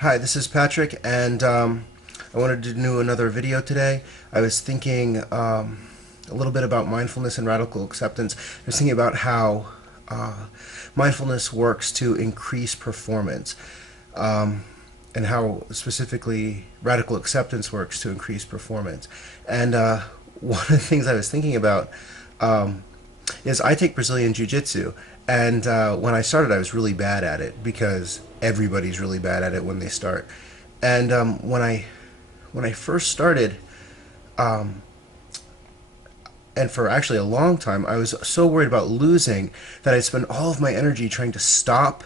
Hi, this is Patrick, and I wanted to do another video today. I was thinking a little bit about mindfulness and radical acceptance. I was thinking about how mindfulness works to increase performance, and how specifically radical acceptance works to increase performance. And one of the things I was thinking about is I take Brazilian Jiu Jitsu, and when I started, I was really bad at it because everybody's really bad at it when they start. And when I first started, and for actually a long time, I was so worried about losing that I spent all of my energy trying to stop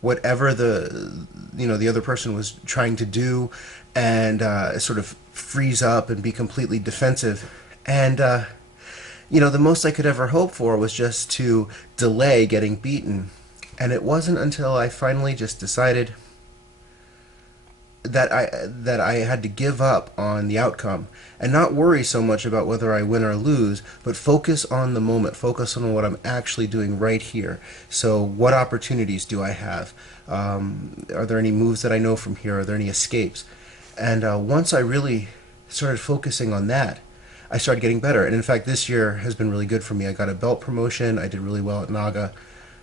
whatever the other person was trying to do, and sort of freeze up and be completely defensive. And the most I could ever hope for was just to delay getting beaten. And it wasn't until I finally just decided that I had to give up on the outcome and not worry so much about whether I win or lose, but focus on the moment, focus on what I'm actually doing right here. So, what opportunities do I have? Are there any moves that I know from here? Are there any escapes? And once I really started focusing on that, I started getting better. And in fact, this year has been really good for me. I got a belt promotion. I did really well at Naga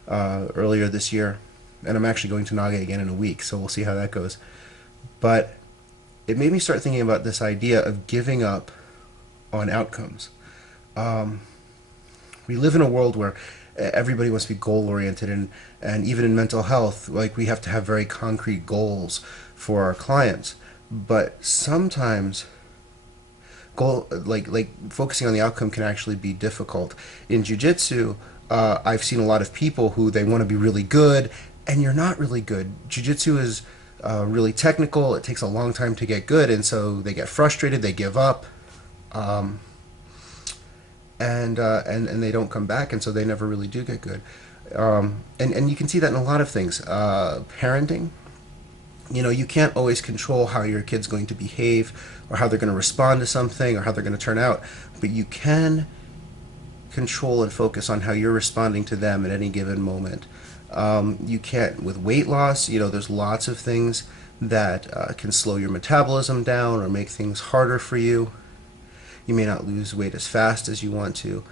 earlier this year, and I'm actually going to Naga again in a week, so we'll see how that goes. But it made me start thinking about this idea of giving up on outcomes. We live in a world where everybody wants to be goal oriented, and even in mental health, like, we have to have very concrete goals for our clients. But sometimes like focusing on the outcome can actually be difficult. In jiu-jitsu, I've seen a lot of people who they want to be really good, and you're not really good. Jiu-jitsu is really technical. It takes a long time to get good, and so they get frustrated, they give up, um, and they don't come back, and so they never really do get good. And you can see that in a lot of things. Parenting, you can't always control how your kid's going to behave, or how they're going to respond to something, or how they're going to turn out, but you can control and focus on how you're responding to them at any given moment. You can't, with weight loss, there's lots of things that can slow your metabolism down or make things harder for you. You may not lose weight as fast as you want to,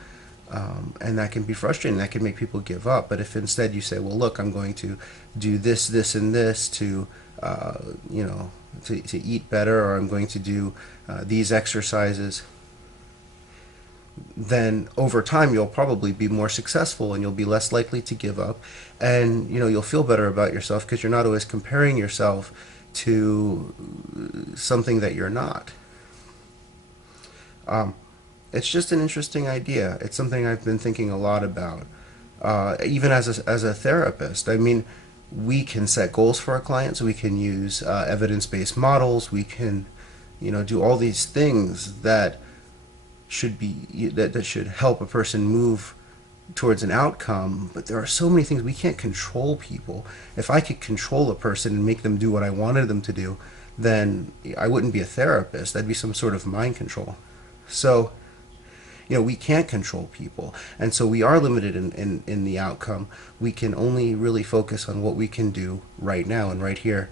and that can be frustrating. That can make people give up. But if instead you say, well, look, I'm going to do this, this, and this to, to eat better, or I'm going to do these exercises, then over time you'll probably be more successful, and you'll be less likely to give up, and you'll feel better about yourself because you're not always comparing yourself to something that you're not. Um, it's just an interesting idea. It's something I've been thinking a lot about, even as a therapist. I mean, we can set goals for our clients. We can use evidence-based models. We can, do all these things that that should help a person move towards an outcome. But there are so many things we can't control people. If I could control a person and make them do what I wanted them to do, then I wouldn't be a therapist. That'd be some sort of mind control. So, we can't control people, and so we are limited in the outcome. We can only really focus on what we can do right now and right here.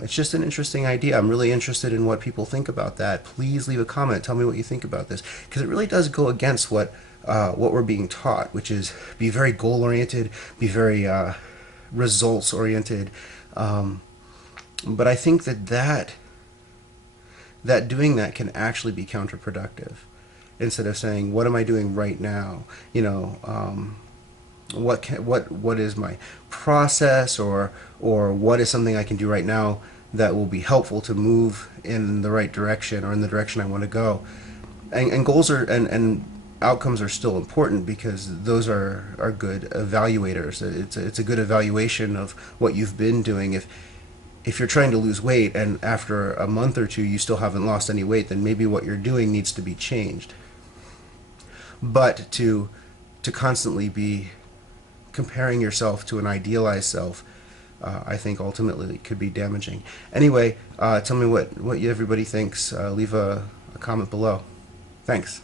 It's just an interesting idea. I'm really interested in what people think about that. Please leave a comment. Tell me what you think about this, because it really does go against what we're being taught, which is be very goal oriented, be very results oriented. But I think that doing that can actually be counterproductive. Instead of saying, what am I doing right now? What is my process, or what is something I can do right now that will be helpful to move in the right direction, or in the direction I want to go. And goals and outcomes are still important, because those are good evaluators. It's a good evaluation of what you've been doing. If you're trying to lose weight and after a month or two you still haven't lost any weight, then maybe what you're doing needs to be changed. But to constantly be comparing yourself to an idealized self, I think ultimately could be damaging. Anyway, tell me what everybody thinks. Leave a comment below. Thanks.